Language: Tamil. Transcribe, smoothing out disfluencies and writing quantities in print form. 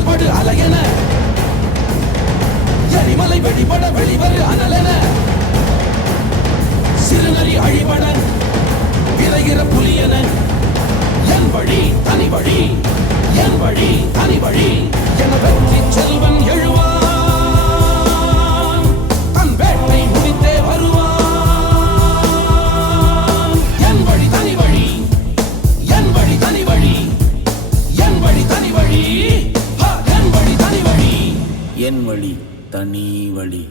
கடல் படு அலையென எரிமலை வெடிபட வெளிவரு அனலென சிறுநரி அழிபட விரைகிற புலியென என் வழி தனி வழி என் வழி தனி வழி என வெற்றி செல்வன் எழுவான் தன் வேட்டை முடித்தே வருவான் என் வழி தனி வழி என் வழி தனி வழி என் வழி தனி வழி என் வழி தனி வழி என் வழி தனி வழி.